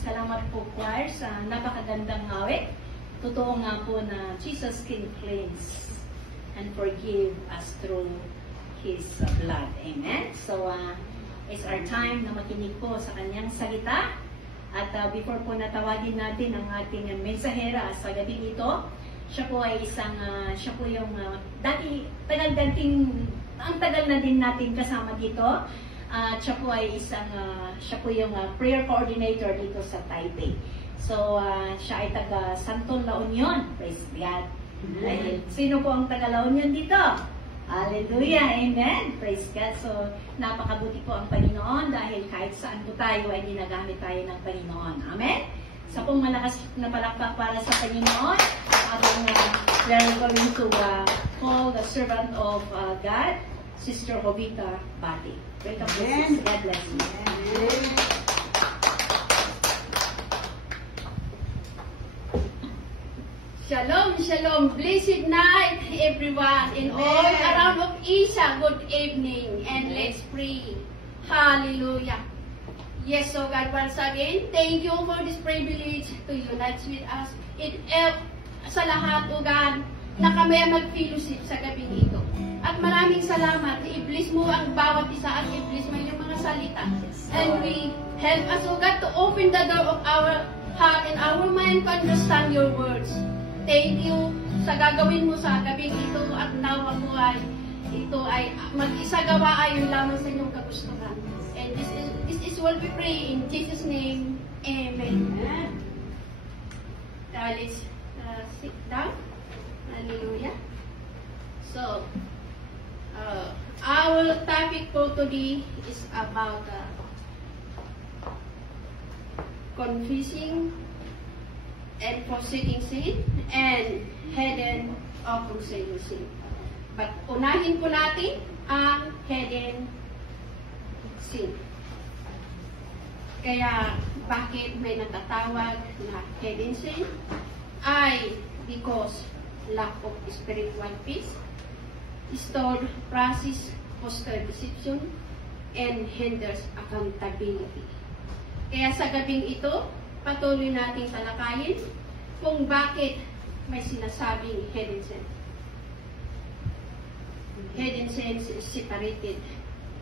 Salamat po, choir, sa napakagandang awit. Totoo nga po na Jesus can cleanse and forgive us through His blood. Amen? So, it's our time na makinig po sa kanyang salita. At before po natawagin natin ang ating mensahera sa gabi ito, siya po ay siya po yung ang tagal na din natin kasama dito. Siya po ay siya po yung prayer coordinator dito sa Taipei. So, siya ay taga Santo La Union. Praise God. Dahil, sino po ang taga La Union dito? Hallelujah. Amen. Praise God. So, napakabuti po ang Panginoon dahil kahit saan po tayo ay ginagamit tayo ng Panginoon. Amen. Sa pong malakas na palakpak para sa Panginoon, we are going to call the servant of God, Sister Jovita Bati. Welcome, Sister. God bless you. Amen. Shalom, shalom. Blessed night, everyone. And all around of Asia, good evening. And let's pray. Hallelujah. Yes, so God, once again, thank you for this privilege to unite with us. Sa lahat, O God, na kami mag-fellowship sa gabing ito. At maraming salamat. I-bless mo ang bawat isa at i-bless mo yung mga salita. And we help us, O God, to open the door of our heart and our mind to understand your words. Thank you sa gagawin mo sa gabing ito at nawa mo ay ito ay mag-isagawa ayon lamang sa inyong kagustuhan. And this is what we pray in Jesus' name. Amen. Let's sit down. Hallelujah. So, our topic for today is about confessing and forsaking sin and hidden of forsaking sin. But unahin po natin ang hidden sin. Kaya bakit may natatawag na hidden sin? Ay because lack of spiritual peace, stored process, foster deception, and hinders accountability. Kaya sa gabing ito, patuloy nating talakayin kung bakit may sinasabing hidden sin. Hidden sin is separated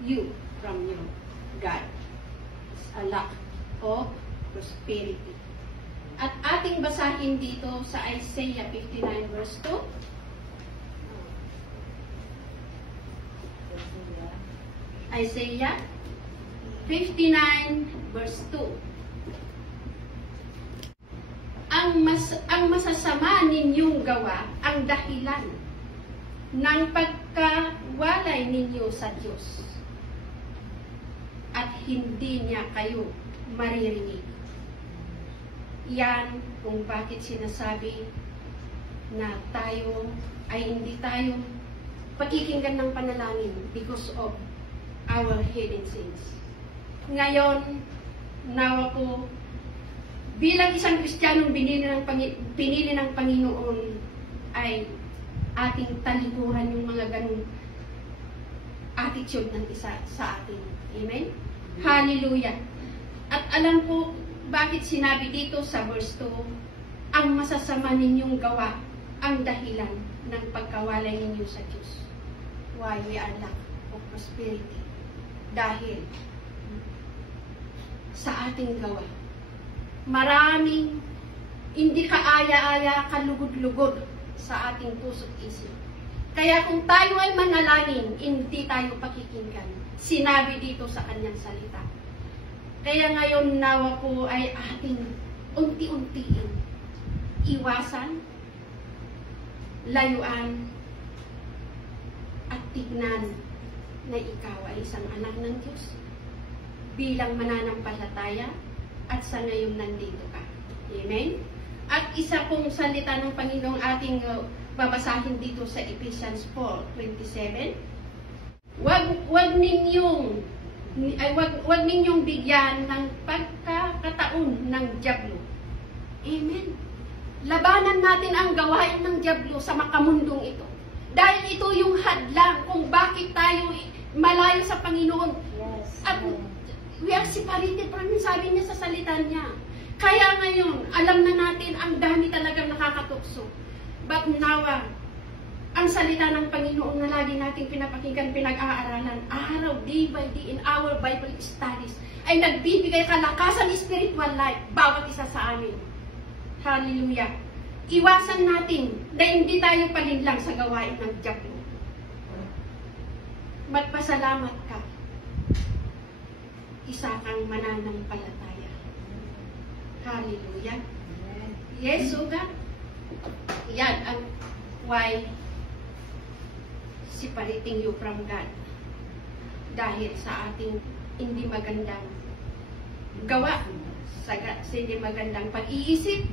you from your God. It's a lack of prosperity. At ating basahin dito sa Isaiah 59 verse 2. Isaiah 59 verse 2. Ang masasama ninyong gawa ang dahilan ng pagkawalay ninyo sa Diyos at hindi niya kayo maririnig. Yan kung bakit sinasabi na tayo ay hindi tayo pakikinggan ng panalangin because of our hidden sins. Ngayon, nawa po, bilang isang Kristiyanong pinili ng Panginoon ay ating talikuran yung mga ganung attitude ng isa sa atin. Amen? Hallelujah! At alam po, bakit sinabi dito sa verse 2, ang masasama ninyong gawa ang dahilan ng pagkawalay ninyo sa Diyos. Why we are lack of prosperity? Dahil sa ating gawa, maraming hindi kaaya-aya, kalugod-lugod sa ating puso't isip. Kaya kung tayo ay manalangin, hindi tayo pakikinggan. Sinabi dito sa kanyang salita. Kaya ngayon nawa po ay ating unti-untiin iwasan, layuan, at tignan na ikaw ay isang anak ng Diyos bilang mananampalataya at sa ngayon nandito ka. Amen? At isa pong salita ng Panginoong ating babasahin dito sa Ephesians 4:27. Wag ninyong bigyan ng pagkakataon ng dyablo. Amen. Labanan natin ang gawain ng dyablo sa makamundong ito. Dahil ito yung hadlang kung bakit tayo malayo sa Panginoon. Yes. At we are separated from Him, sabi niya sa salita niya. ngayon, alam na natin, ang dami talagang nakakatukso. But now, ang salita ng Panginoon na lagi nating pinapakinggan, pinag-aaralan, araw, day by day, in our Bible studies, ay nagbibigay kalakasan spiritual life, bawat isa sa amin. Hallelujah. Iwasan natin na hindi tayo palinlang sa gawain ng diablo. Magpasalamat ka. Isa kang mananampalataya. Hallelujah. Yes, so God. Yan ang why separating you from God. Dahil sa ating hindi magandang gawa, sa hindi magandang pag-iisip,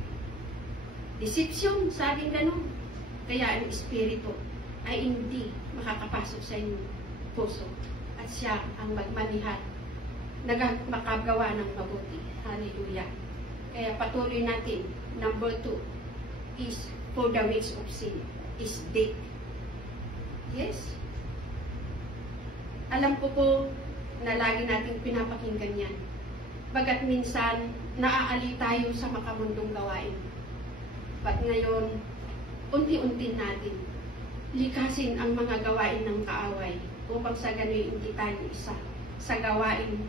deception, sabing ganun. Kaya ang Espiritu ay hindi makakapasok sa inyong puso. At siya ang magmanihan, makagawa ng mabuti. Hallelujah. Kaya patuloy natin. Number 2 is for the wages of sin is death. Yes. Alam ko po na lagi nating pinapakinggan yan. Bagat minsan, naaali tayo sa makamundong gawain. But ngayon, unti-unti natin likasin ang mga gawain ng kaaway upang sa ganon hindi tayo isa sa gawain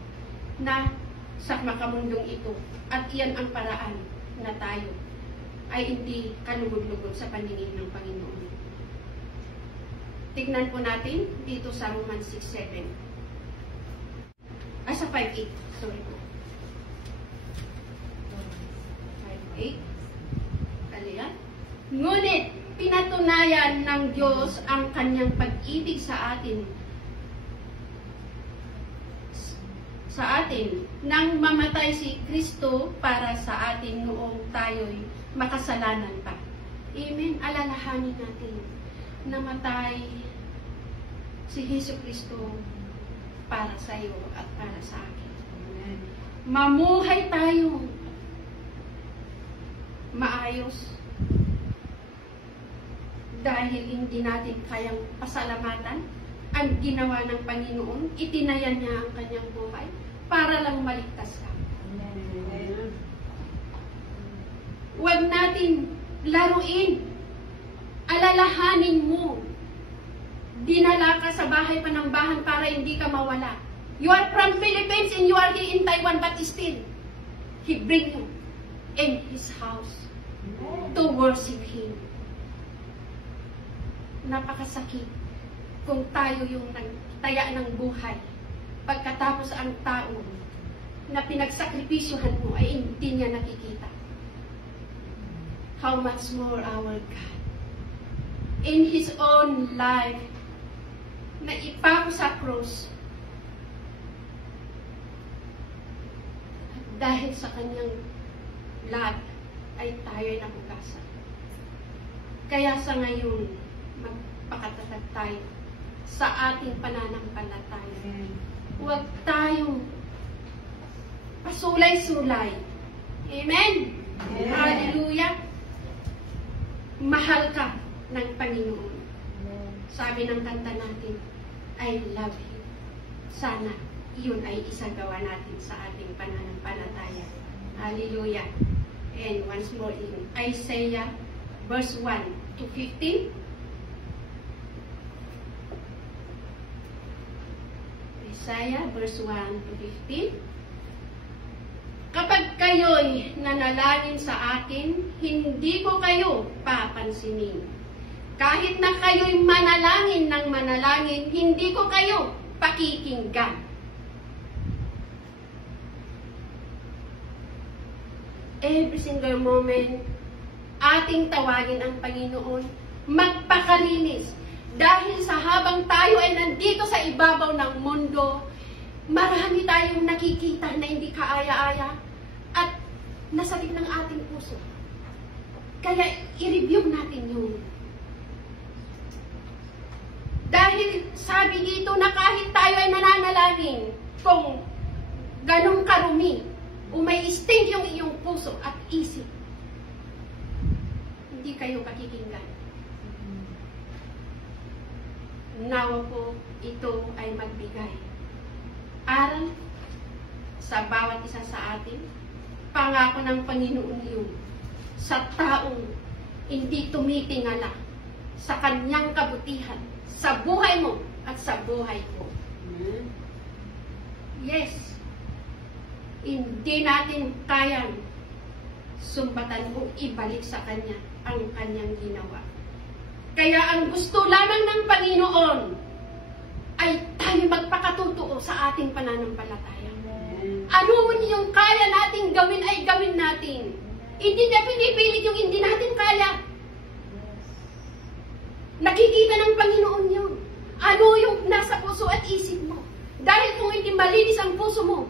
na sa makamundong ito. At iyan ang paraan na tayo ay hindi kalugod-lugod sa paningin ng Panginoon. Tignan po natin dito sa Romans 6:7. Sa 5:8. Sorry po. 5:8. Kaliyan. Ngunit, pinatunayan ng Diyos ang kanyang pag-ibig sa atin nang mamatay si Kristo para sa atin noong tayo'y makasalanan pa. Amen. Alalahanin natin, namatay si Hesus Kristo para sa iyo at para sa akin. Amen. Mamuhay tayo maayos dahil hindi natin kayang pasalamatan ang ginawa ng Panginoon. Itinayan niya ang kanyang buhay para lang maligtas ka. Amen. Huwag natin laruin. Alalahanin mo. Dinala ka sa bahay panambahan para hindi ka mawala. You are from Philippines and you are here in Taiwan, but still, He bring you in His house to worship Him. Napakasakit kung tayo yung nagtaya ng buhay pagkatapos ang tao na pinagsakripisyohan mo ay hindi niya nakikita. How much more our God in His own life na ipako sa krus dahil sa kanyang blood ay tayo nabukasan. Kaya sa ngayon magpakatatag tayo sa ating pananampalataya. Huwag tayong pasulay-sulay. Amen? Amen. Hallelujah. Mahal ka ng Panginoon. Amen. Sabi ng kanta natin, I love Him. Sana iyon ay isagawa natin sa ating pananampalataya. Hallelujah. And once more in Isaiah verse 1 to 15. Isaiah verse 1 to 15. Kapag kayo'y nanalangin sa akin, hindi ko kayo papansinin. Kahit na kayo'y manalangin ng manalangin, hindi ko kayo pakikinggan. Every single moment, ating tawagin ang Panginoon, magpakalinis. Dahil sa habang tayo ay nandito sa ibabaw ng mundo, marami tayong nakikita na hindi kaaya-aya at nasakit ng ating puso. Kaya i-review natin yun. Dahil sabi dito na kahit tayo ay nananalangin, kung ganong karumi, umay-stink yung iyong puso at isip, hindi kayo pakikinggan. Nawa po ito ay magbigay aral sa bawat isa sa atin Pangako ng Panginoon yun sa taong hindi tumitingala sa kanyang kabutihan, sa buhay mo at sa buhay ko. Yes, hindi natin kayang sumbatan o ibalik sa kanya ang kanyang ginawa. Kaya ang gusto lamang ng Panginoon ay tayo magpakatotoo sa ating pananampalataya. Ano man yung kaya nating gawin ay gawin natin. Hindi na pinipilit yung hindi natin kaya. Nakikita ng Panginoon yun. Ano yung nasa puso at isip mo. Dahil kung hindi malinis ang puso mo,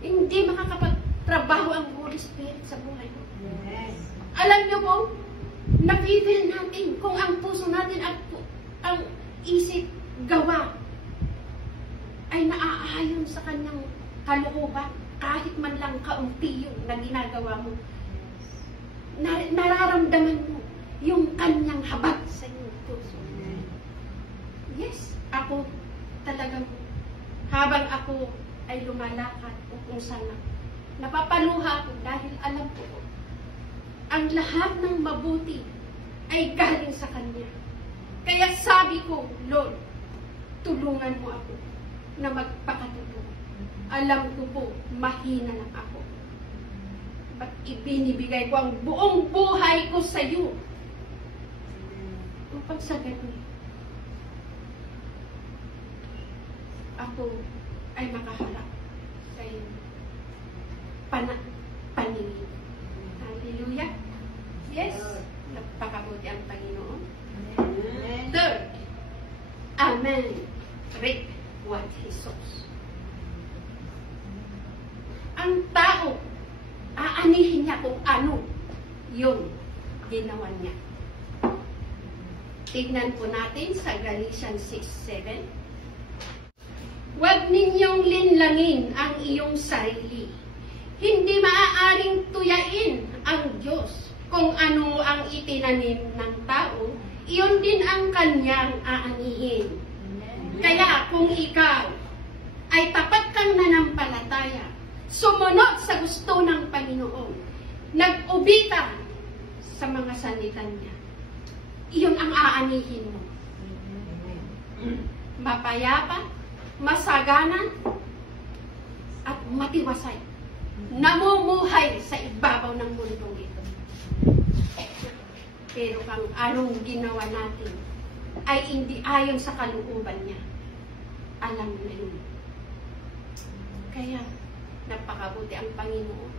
hindi makakapagtrabaho ang Holy Spirit sa buhay mo. Alam niyo po, napipil natin kung ang puso natin at ang isip, gawa, ay naaayon sa kanyang kalooban, kahit man lang kaunti yung na ginagawa mo. Nararamdaman mo yung kanyang habag sa iyong puso. Yes, ako talagang habang ako ay lumalakad o kung sana, napapaluha ako dahil alam ko ang lahat ng mabuti ay galing sa Kanya. Kaya sabi ko, Lord, tulungan mo ako na magpakatotoo. Alam ko po, mahina lang ako. Ba't ibinibigay ko ang buong buhay ko sa iyo? Upang sa ganun, ako ay makaharap sa iyo. Paningin. Hallelujah. Yes. Napakabuti ang Panginoon. Third, a man reap what he sows. Ang tao, aanihin niya kung ano yung ginawa niya. Tignan po natin sa Galatians 6:7. Huwag ninyong linlangin ang iyong sarili. Hindi maaaring tuyain ang Diyos. Kung ano ang itinanim ng tao, iyon din ang kanyang aanihin. Kaya kung ikaw ay tapat kang nanampalataya, sumunod sa gusto ng Panginoon, nag-ubi ka sa mga salita niya, iyon ang aanihin mo. Mapayapa, masagana, at matiwasay. Namumuhay sa ibabaw ng mundong ito. Pero kung anong ginawa natin ay hindi ayon sa kalooban niya, alam na yun. Kaya, napakabuti ang Panginoon.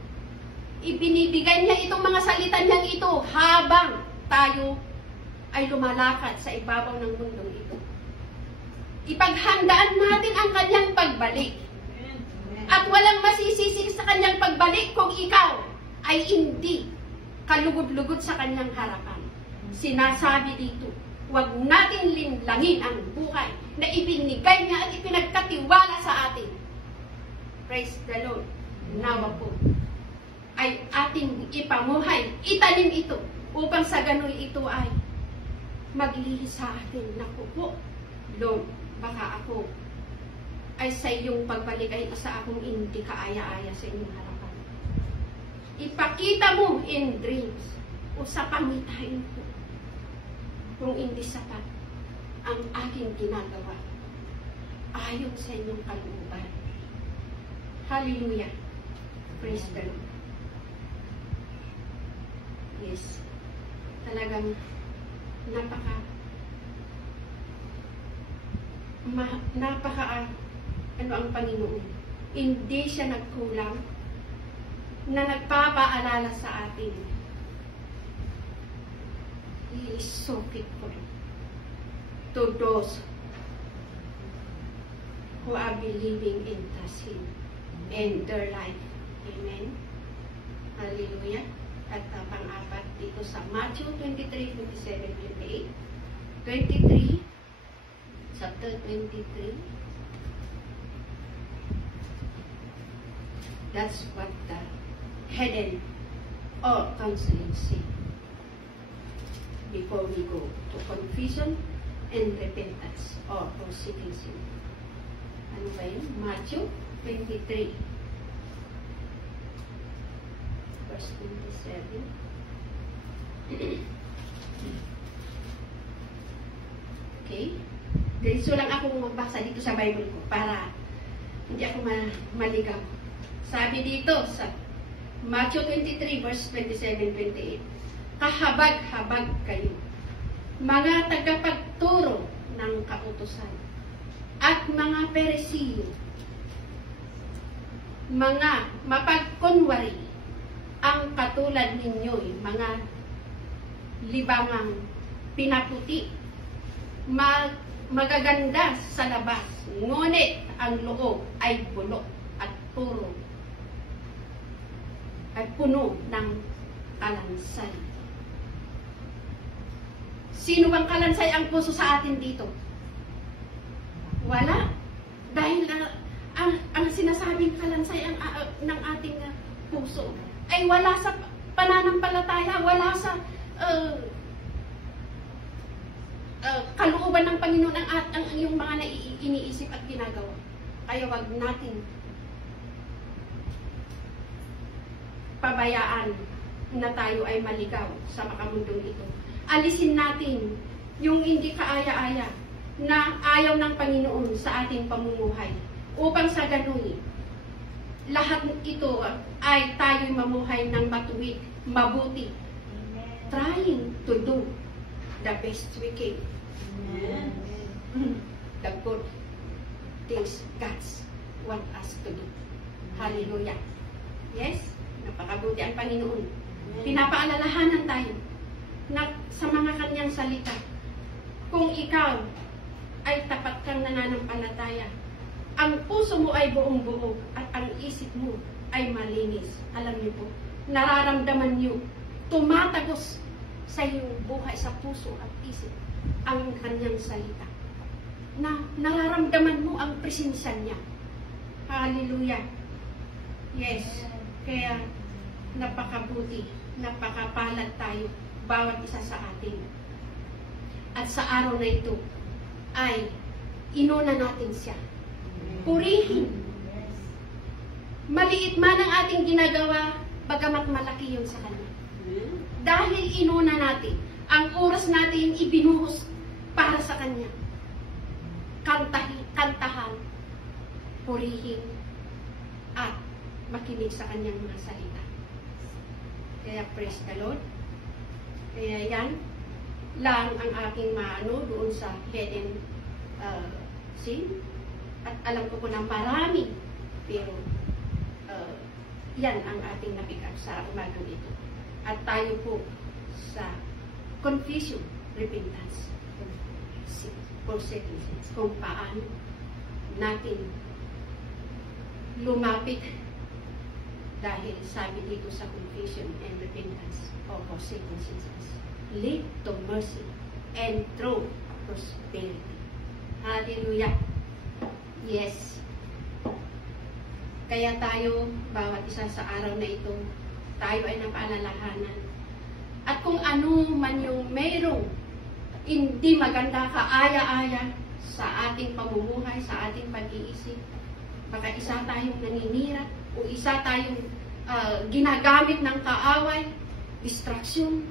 Ibinibigay niya itong mga salita niyang ito habang tayo ay lumalakad sa ibabaw ng mundong ito. Ipaghandaan natin ang kanyang pagbalik. At walang masisisi sa kanyang pagbalik kung ikaw ay hindi kalugod-lugod sa kanyang harapan. Sinasabi dito, huwag natin linlangin ang buhay na ibinigay niya at ipinagkatiwala sa atin. Praise the Lord. Nawa po ay ating ipamuhay, itanim ito upang sa gano'n ito ay maglihis sa atin. Naku po, Lord, baka ako ay sa iyong pagbalik ay isa akong hindi kaaya-aya sa inyong harapan. Ipakita mo in dreams o sa pangitain ko kung hindi sapat ang aking ginagawa ayon sa inyong kalooban. Hallelujah. Praise the Lord. Yes. Talagang ano ang Panginoon. Hindi siya nagkulang na nagpapaalala sa atin. He is so faithful to those who are believing in Him and their life. Amen. Hallelujah. At pang-apat dito sa Matthew 23, 27, 28. 23, chapter 23. That's what the hidden or counseling say. Before we go to confusion and repentance or seeking sin. Ano ba yun? Matthew 23. 7. Okay? Diretso lang ako magbasa dito sa Bible ko para hindi ako maligaw. Sabi dito sa Matthew 23 verse 27-28, kahabag-habag kayo, mga tagapagturo ng kautusan, at mga Peresiyo, mga mapagkunwari, ang katulad ninyo'y mga libangang pinaputi, magaganda sa labas, ngunit ang loob ay bulok at puro at puno ng kalansay. Sino bang kalansay ang puso sa atin dito? Wala. Dahil ang sinasabing kalansay ng ating puso ay wala sa pananampalataya, wala sa kalooban ng Panginoon ang iyong mga iniisip at ginagawa. Kaya wag natin pabayaan na tayo ay maligaw sa makamundong ito. Alisin natin yung hindi kaaya-aya na ayaw ng Panginoon sa ating pamumuhay upang sa ganun lahat ito ay tayo'y mamuhay ng matuwid, mabuti. Trying to do the best we can. The good things God want us to do. Hallelujah. Yes? Napakabuti ang Panginoon. Pinapaalalahanan tayo na sa mga kanyang salita, kung ikaw ay tapat kang nananampalataya, ang puso mo ay buong-buo at ang isip mo ay malinis. Alam niyo po, nararamdaman niyo, tumatagos sa iyong buhay, sa puso at isip ang kanyang salita. Na nararamdaman mo ang presensya niya. Hallelujah. Yes. Kaya napakabuti, napakapalad tayo, bawat isa sa atin. At sa araw na ito ay inuna natin siya. Purihin. Maliit man ang ating ginagawa, bagamat malaki yun sa Kanya. Dahil inuna natin, ang oras natin ibinuhos para sa Kanya. Kantahan, purihin, at makinig sa Kanyang mga salita. Kaya praise the Lord. Kaya yan lang ang aking maano doon sa hidden sin. At alam ko na marami, pero yan ang ating napick up sa umagang ito. At tayo po sa confession, repentance, consequences, kung paano natin lumapit dahil sabi dito sa confession and repentance of our consequences lead to mercy and true prosperity. Hallelujah. Yes. Kaya tayo, bawat isa sa araw na ito, tayo ay napaalalahanan. At kung ano man yung mayroong hindi maganda, kaaya-aya sa ating pamumuhay, sa ating pag-iisip, baka isa tayong naninira, o isa tayong ginagamit ng kaaway, distraction,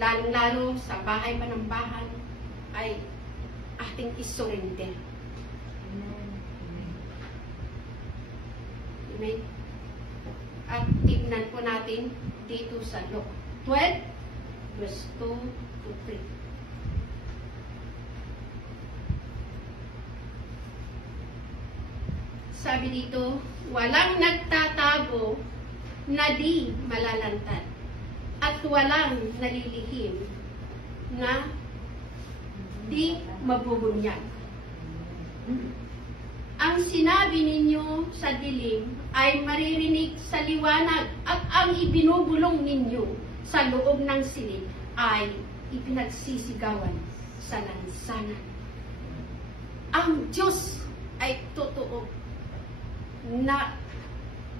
lalong-lalo sa bahay pa ng bahay, ay ating isurrender. Amen. At tignan po natin dito sa Luke 12, verse 2 to 3. Sabi dito, walang nagtatago na di malalantad at walang nalilihim na di mabubunyag. Ang sinabi ninyo sa dilim ay maririnig sa liwanag at ang ibinubulong ninyo sa loob ng silid ay ipinagsisigawan sa lansanan. Ang Diyos ay totoo na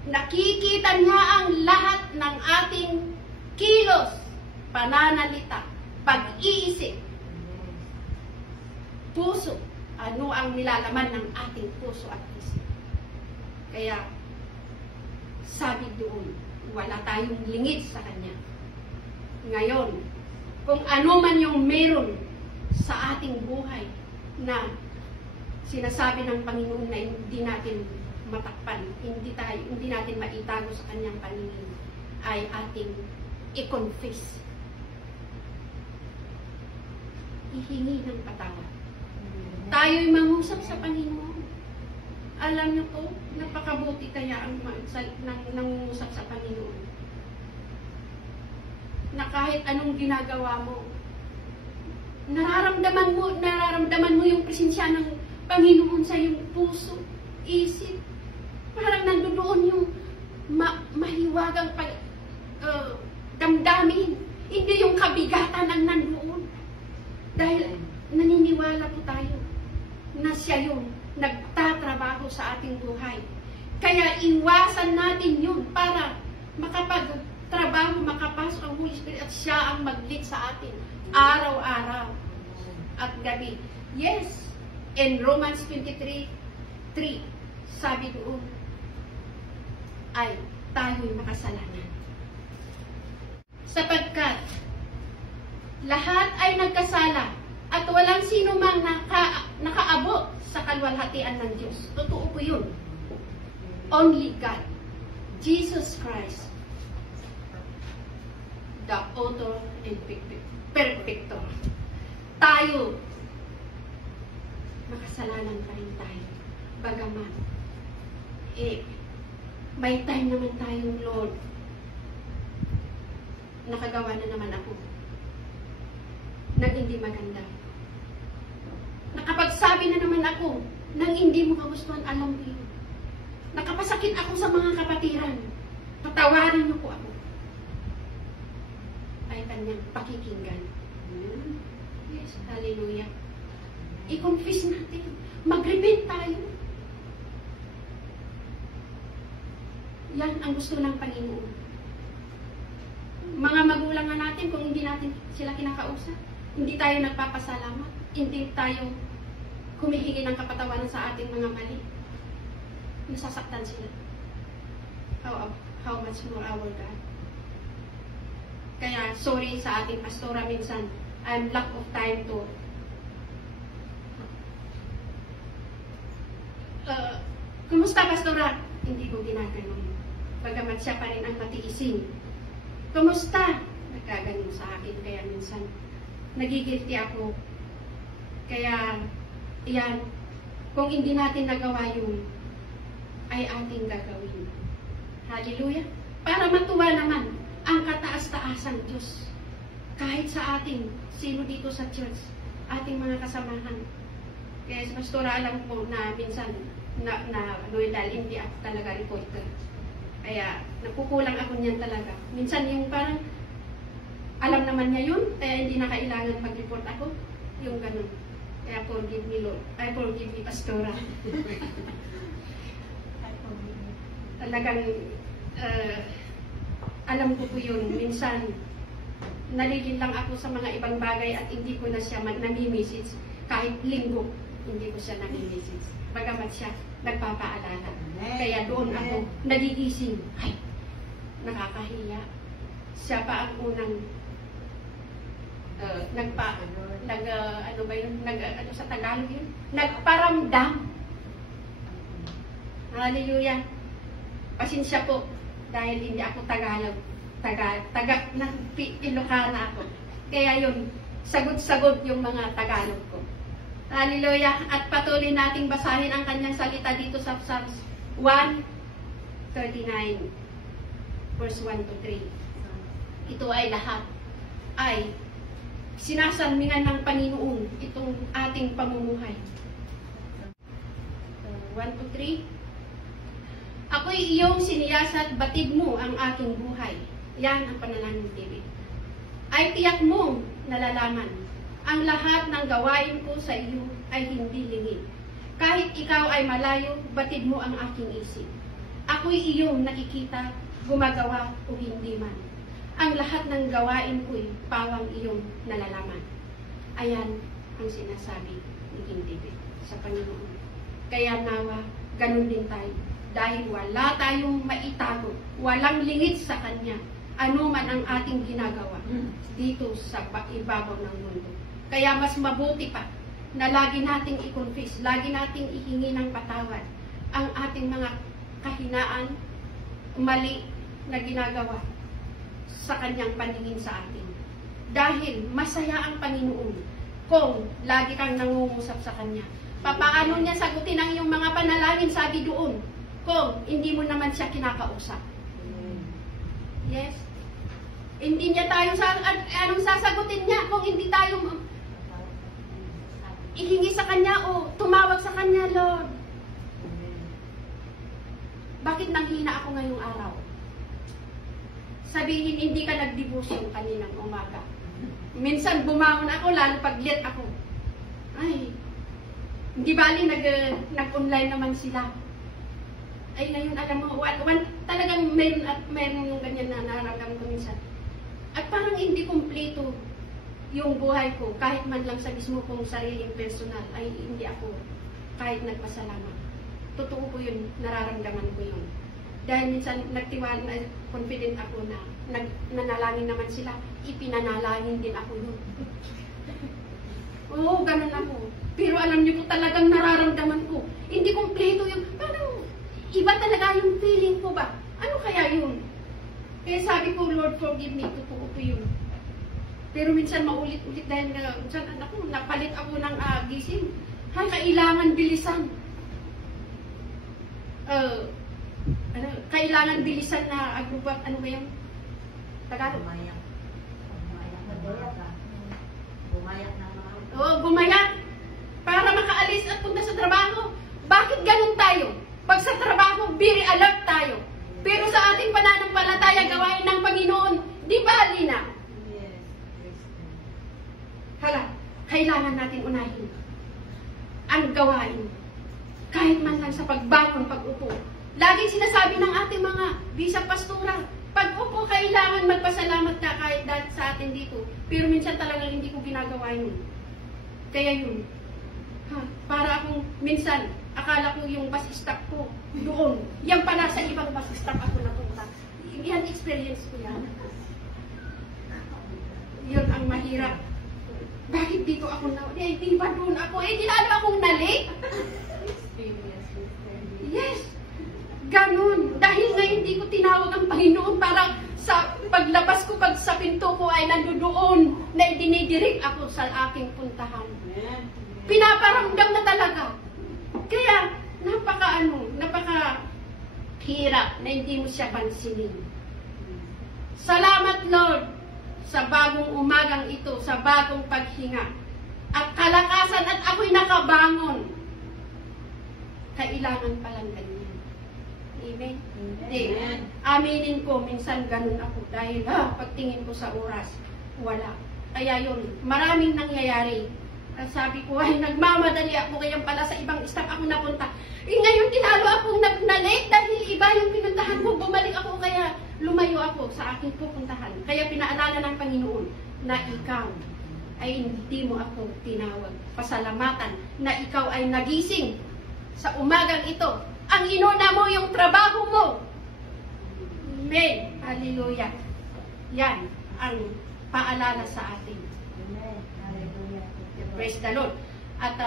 nakikita niya ang lahat ng ating kilos, pananalita, pag-iisip, puso, ano ang nilalaman ng ating puso at isip. Kaya, sabi doon wala tayong lingid sa Kanya. Ngayon, kung ano man yung meron sa ating buhay na sinasabi ng Panginoon na hindi natin matakpan, hindi natin maitago sa Kanyang paningin, ay ating i-confess. Ihingi ng patawad. Tayo'y mangusap sa Panginoon. Alam niyo po, napakabuti kaya ang nangungusap sa Panginoon. Na kahit anong ginagawa mo, nararamdaman mo yung presensya ng Panginoon sa iyong puso, isip. Parang nandoon yung mahiwagang damdamin. Hindi yung kabigatan ang nandoon. Dahil naniniwala po tayo na siya yung nagtatrabaho sa ating buhay. Kaya iwasan natin yun para makapagtrabaho, makapasok ang Holy Spirit at siya ang mag-lead sa atin araw-araw at gabi. Yes, in Romans 23:3, sabi doon, ay tayo'y makasalanan. Sapagkat lahat ay nagkasala at walang sino mang nakaabot sa kalwalhatian ng Diyos. Totoo po yun. Only God, Jesus Christ, the author and perfecter. Tayo, makasalanan pa rin tayo. Bagaman, may time naman tayong Lord. Nakagawa na naman ako ng hindi maganda. Nakapagsabi na naman ako ng hindi mo kagustuhan, alam mo yun. Nakapasakit ako sa mga kapatiran. Patawarin niyo po ako. Ay kanyang pakikinggan. Yes, hallelujah. I-confess natin. Mag-repent tayo. Yan ang gusto ng Panginoon. Mga magulang nga natin, kung hindi natin sila kinakausap, hindi tayo nagpapasalamat, hindi tayo humihingi ng kapatawaran sa ating mga mali, nasasaktan sila. How much more our God? Kaya, sorry sa ating pastora minsan, I'm lack of time to kumusta pastora? Hindi ko ginaganon. Bagamat siya pa rin ang matiisin. Kumusta? Nagkaganon sa akin, kaya minsan nagigilty ako. Kaya, yan, kung hindi natin nagawa yun, ay ating gagawin. Hallelujah! Para matuwa naman ang kataas-taasang Diyos. Kahit sa atin, sino dito sa church, ating mga kasamahan. Kaya sa pastora, alam ko na minsan, dahil hindi ako talaga reporter. Kaya, nakukulang ako niyan talaga. Minsan yung parang, alam naman niya yun, kaya hindi na kailangan mag-report ako. Yung ganun. Kaya forgive me, Lord. I forgive me, pastora. Talagang, alam ko po yun. Minsan, nalilin lang ako sa mga ibang bagay at hindi ko na siya nami-message. Kahit linggo, hindi ko siya nami-message. Bagamat siya nagpapaalala. Kaya doon ako nagigising. Ay, nakakahiya. Siya pa ang unang sa Tagalog yun? Nagparamdam. Hallelujah. Pasensya po dahil hindi ako Tagalog. Ilocana ako. Kaya yun, sagot-sagot yung mga Tagalog ko. Hallelujah. At patuloy nating basahin ang kanyang salita dito sa Psalms 139 verse 1 to 3. Ito ay lahat ay sinasanmingan ng Panginoon itong ating pamumuhay. 1 to 3. Ako'y iyong siniyasat, batid mo ang aking buhay. Yan ang panalangin ni David. Ay tiyak mo nalalaman, ang lahat ng gawain ko sa iyo ay hindi lingid. Kahit ikaw ay malayo, batid mo ang aking isip. Ako'y iyong nakikita, gumagawa o hindi man. Ang lahat ng gawain ko'y pawang iyong nalalaman. Ayan ang sinasabi ni King David sa Panginoon. Kaya nawa, ganun din tayo. Dahil wala tayong maitago, walang lingid sa Kanya, ano man ang ating ginagawa dito sa ibabaw ng mundo. Kaya mas mabuti pa na lagi nating i-confess, lagi nating ihingi ng patawad ang ating mga kahinaan, mali na ginagawa sa Kanyang paningin sa atin. Dahil masaya ang Panginoon kung lagi kang nangungusap sa Kanya. Papaano niya sagutin ang iyong mga panalangin, sabi doon, kung hindi mo naman siya kinakausap. Yes? Hindi niya tayo, anong sasagutin niya kung hindi tayo ihingi sa Kanya o tumawag sa Kanya, Lord. Bakit nanghina ako ngayong araw? Sabihin, hindi ka nag-devotion kaninang umaga. Minsan bumangon ako, lalo pag late ako. Ay, hindi bali nag-online naman sila. Ay, ngayon, alam mo, talagang meron yung ganyan na nararamdaman ko minsan. At parang hindi kumpleto yung buhay ko, kahit man lang sa mismo kong sariling personal, ay hindi ako kahit nagpasalamat. Totoo ko yun, nararamdaman ko yun. Dahil minsan nagtiwala, confident ako na nanalangin naman sila, ipinanalangin din ako yun. Oo, ganun ako. Pero alam niyo po talagang nararamdaman ko, hindi kumpleto yung, parang iba talaga yung feeling ko ba? Ano kaya yun? Kaya sabi ko, Lord, forgive me, totoo ko yun. Pero minsan maulit-ulit dahil minsan, ako, napalit ako ng gising. Hay, kailangan bilisan. Kailangan bilisan na agrubat, ano ba yung Tagalog? Bumayak na mga. Oo, bumayak. Para makaalis at punta sa trabaho. Bakit ganun tayo? Pag sa trabaho, very alert tayo. Pero sa ating pananampalataya, gawain ng Panginoon, di ba, Alina? Yes. Hala, kailangan natin unahin ang gawain. Kahit man lang sa pagbangon, pag-upo. Laging sinasabi ng ating mga bisang pastora, pag-upo, kailangan magpasalamat ka kahit dahil sa atin dito. Pero minsan talagang hindi ko ginagawa yun. Kaya yun. Para akong minsan, akala ko yung bus stop ko doon. Yan pala sa ibang bus stop ako napunta. Yan experience ko yan. Yun ang mahirap. Bakit dito ako na? Eh, di ba doon ako? Eh, di lalo akong nalik? Yes. Ganun. Dahil nga hindi ko tinawag ang Panginoon para sa paglabas ko, pag sa pinto ko ay nandoon na idinidirect ako sa aking puntahan. Pinaparamdam na talaga. Kaya, napaka hirap na hindi mo siya pansinin. Salamat, Lord, sa bagong umagang ito, sa bagong paghinga. At kalakasan at ako'y nakabangon. Kailangan palang ganyan. Amen? Amen. Aminin ko, minsan ganun ako. Dahil, pagtingin ko sa oras, wala. Kaya yun, maraming nangyayari. At sabi ko, ay, nagmamadali ako, kaya pala sa ibang stop ako napunta. Eh, ngayon, tinalo akong na-late dahil iba yung pinuntahan ko. Bumalik ako, kaya lumayo ako sa aking pupuntahan. Kaya pinaalala ng Panginoon na ikaw ay hindi mo ako tinawag. Pasalamatan na ikaw ay nagising sa umagang ito. Ang inuna mo yung trabaho mo. Amen. Hallelujah. Yan ang paalala sa atin. Amen. Hallelujah. Praise the Lord. At,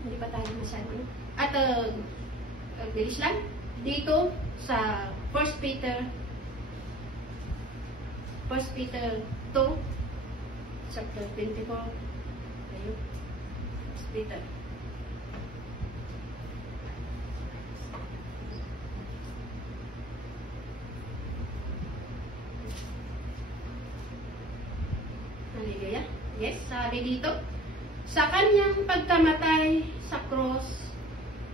hindi pa tayo masyado. At, bilis lang. Dito sa 1 Peter 2, chapter 24. Ayun. 1 Peter. Hallelujah. Yes, sabi dito, sa kanyang pagkamatay sa cross,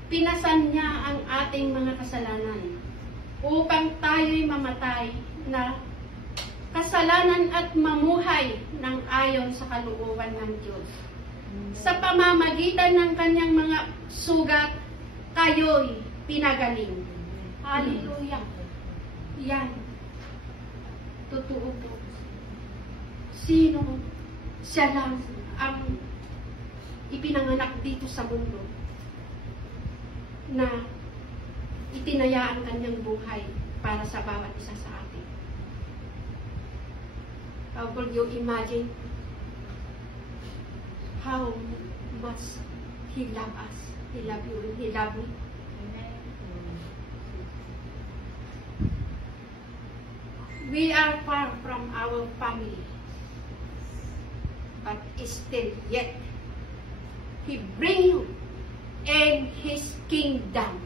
pinasan niya ang ating mga kasalanan upang tayo'y mamatay na kasalanan at mamuhay ng ayon sa kalooban ng Diyos. Sa pamamagitan ng kanyang mga sugat, kayo'y pinagaling. Hallelujah. Yan. Totoo po. Sino siya lang ang ipinanganak dito sa mundo na itinaya ang kanyang buhay para sa bawat isa sa atin. How could you imagine how much He loved us? He loved you and He loved me. Amen. We are far from our family, but still yet He bring you in His kingdom.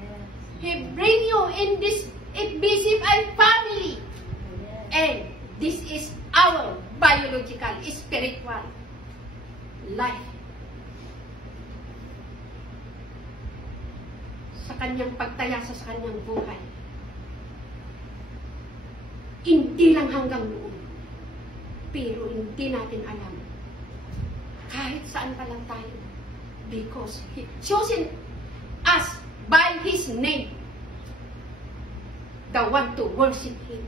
Yes. He bring you in this BCFI family. Yes. And this is our biological, spiritual life. Sa kanyang pagtaya sa kanyang buhay. Hindi lang hanggang noon. Pero hindi natin alam. Kahit saan pa lang tayo. Because He chosen us by His name. The one to worship Him.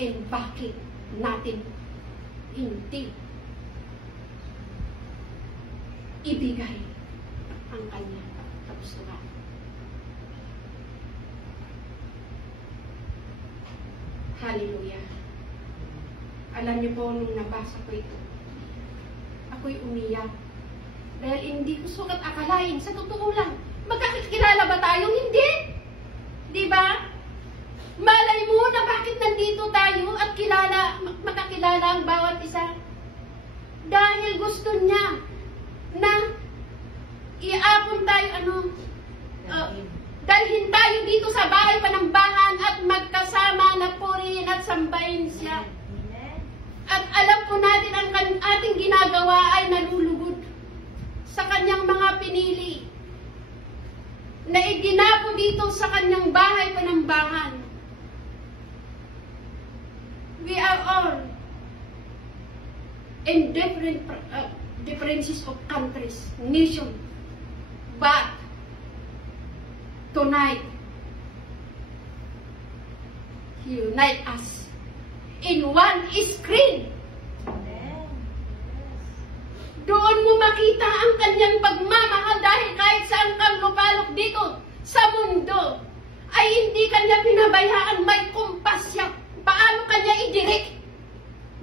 And bakit natin hindi ibigay ang kanyang kagustuhan? Hallelujah. Alam niyo po, nung nabasa ko ito, ako'y umiyak. Dahil hindi ko sukat akalain, sa totoo lang, magkakilala ba tayo? Hindi! Di ba? Malay mo na bakit nandito tayo at makakilala ang bawat isa. Dahil gusto niya na iapon tayo, dalhin tayo dito sa bahay panambahan at magkasama na purihin at sambahin siya. Amen. At alam po natin ang ating ginagawa ay nalulugod sa kanyang mga pinili na iginapo dito sa kanyang bahay panambahan. We are all in differences of countries, nation, but tonight, He unite us in one screen. Amen. Yes. Doon mo makita ang kanyang pagmamahal dahil kahit saan kang lupalok dito sa mundo, ay hindi kanya pinabayaan, may kumpas siya. Paano kanya i-direct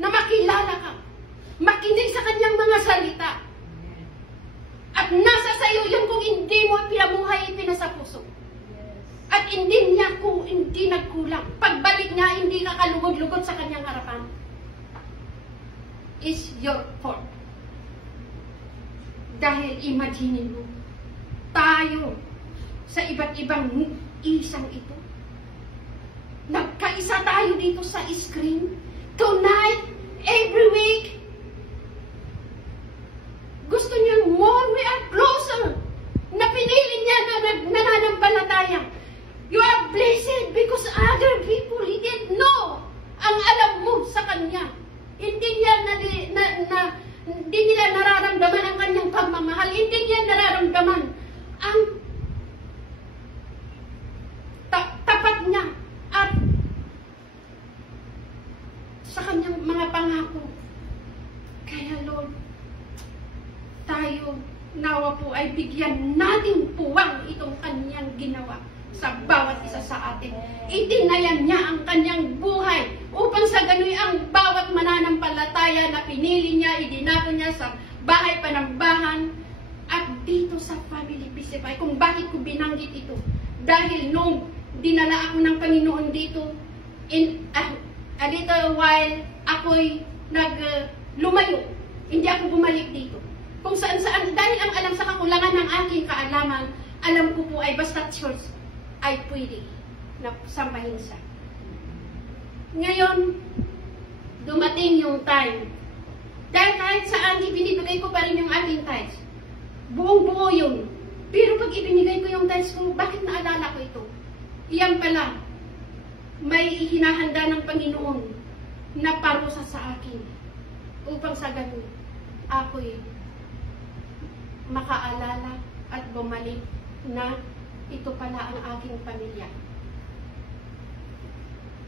na makilala ka, makinig sa kanyang mga salita. Amen. At nasa sa iyo yun kung hindi mo pinabuhay, ipinasa puso. Yes. At hindi nagkulang. Pagbalik niya, hindi ka kalugod-lugod sa kanyang harapan. It's your fault. Dahil imagine mo, tayo sa iba't ibang isang ito. Nagkaisa tayo dito sa screen. Tonight, every week, gusto niya more, we are closer. Na pinili niya na nananampalataya. You are blessed because other people didn't know ang alam mo sa kanya. Hindi nila nararamdaman ang kanyang pagmamahal. Hindi niya nararamdaman ang tapat niya at sa kanyang mga pangako. Kaya Lord, tayo nawa po ay bigyan nating puwang itong kanyang ginawa sa bawat isa sa atin. Itinayan niya ang kanyang buhay upang sa gano'y ang bawat mananampalataya na pinili niya, idinako niya sa bahay panambahan at dito sa Family BCFI. Kung bakit ko binanggit ito? Dahil nung dinala ako ng Panginoon dito, in a little while, ako'y lumayo. Hindi ako bumalik dito. Kung saan-saan, dahil ang alam sa kakulangan ng aking kaalaman, alam ko po ay basta church ay pwede na sambahin siya. Ngayon, dumating yung time. Dahil kahit saan, ibinibigay ko pa rin yung aking tithes. Buong-buo yun. Pero pag ibinigay ko yung tithes ko, bakit naalala ko ito? Iyan pala, may hinahanda ng Panginoon na parusa sa akin. Upang sa ganun, ako'y makaalala at bumalik na ito pala ang aking pamilya.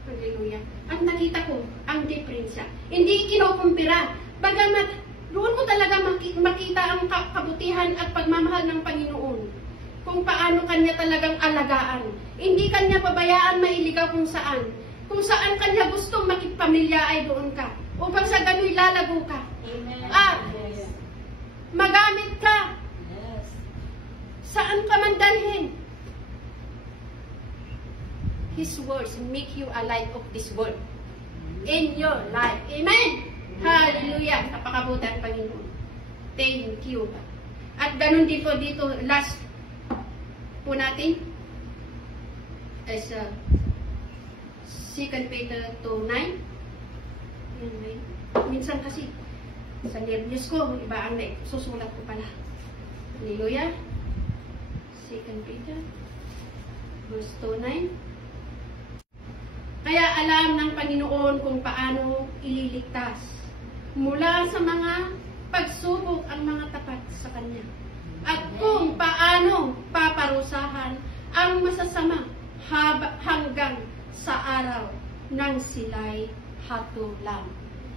Hallelujah. At nakita ko ang diferensya. Hindi kinukumpira. Bagamat doon mo talaga makita ang kabutihan at pagmamahal ng Panginoon. kung paano kanya talagang alagaan. Hindi kanya pabayaan mailigaw kung saan. Kung saan kanya gustong makipamilya ay doon ka. Upang sa gano'y lalago ka. Amen. At Yes. magamit ka. Yes. Saan ka man dalhin. His words make you a light of this world in your life. Amen! Hallelujah! Napakabuti ang Panginoon. Thank you. At ganun din po dito, last po natin as 2 Peter 2:9. Minsan kasi sa nervyos ko, iba ang susulat ko pala. Hallelujah! 2 Peter verse 2:9. Kaya alam ng Panginoon kung paano ililigtas mula sa mga pagsubok ang mga tapat sa Kanya. At kung paano paparusahan ang masasama hanggang sa araw ng sila'y hatulan.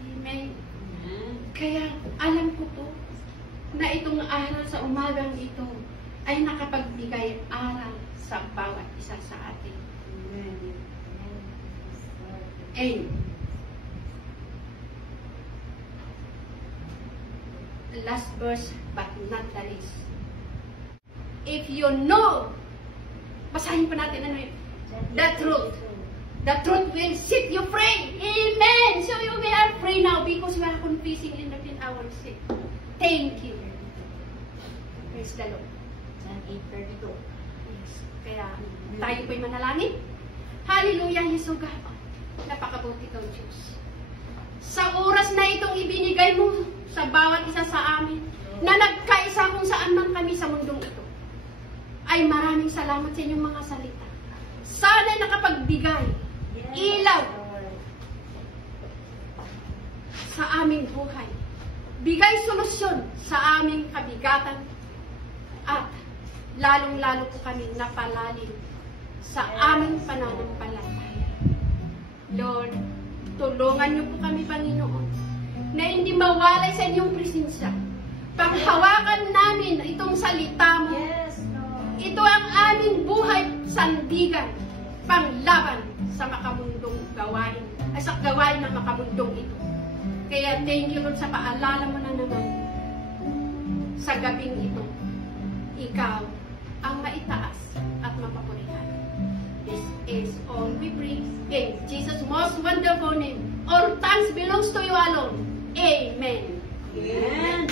Amen. Kaya alam ko po na itong aral sa umagang ito ay nakapagbigay aral sa bawat isa sa atin. And the last verse, but not the least. If you know, basahin pa natin ano yun, the truth will set you free. Amen. So we are free now because we are confessing and within our sin. Thank you. Praise the Lord. John 8:32. Yes. Kaya tayo po'y manalangin. Hallelujah, Yesu God. Napakabuti kang Diyos. Sa oras na itong ibinigay mo sa bawat isa sa amin, na nagkaisa kung saan man kami sa mundong ito, ay maraming salamat sa inyong mga salita. Sana'y nakapagbigay, ilaw sa aming buhay. Bigay solusyon sa aming kabigatan at lalong-lalo po kami napalalim sa aming pananampalataya. Lord, tulungan niyo po kami, Panginoon, na hindi mawalay sa inyong presensya. Paghawakan namin itong salita mo. Yes, Lord. Ito ang aming buhay sandigan, panglaban sa makamundong gawain, ay sa gawain ng makamundong ito. Kaya thank you, Lord, sa paalala mo na naman sa gabing ito. Ikaw ang maitaas at mapapurihan. This is all we pray in Jesus' most wonderful name. All thanks belongs to you alone.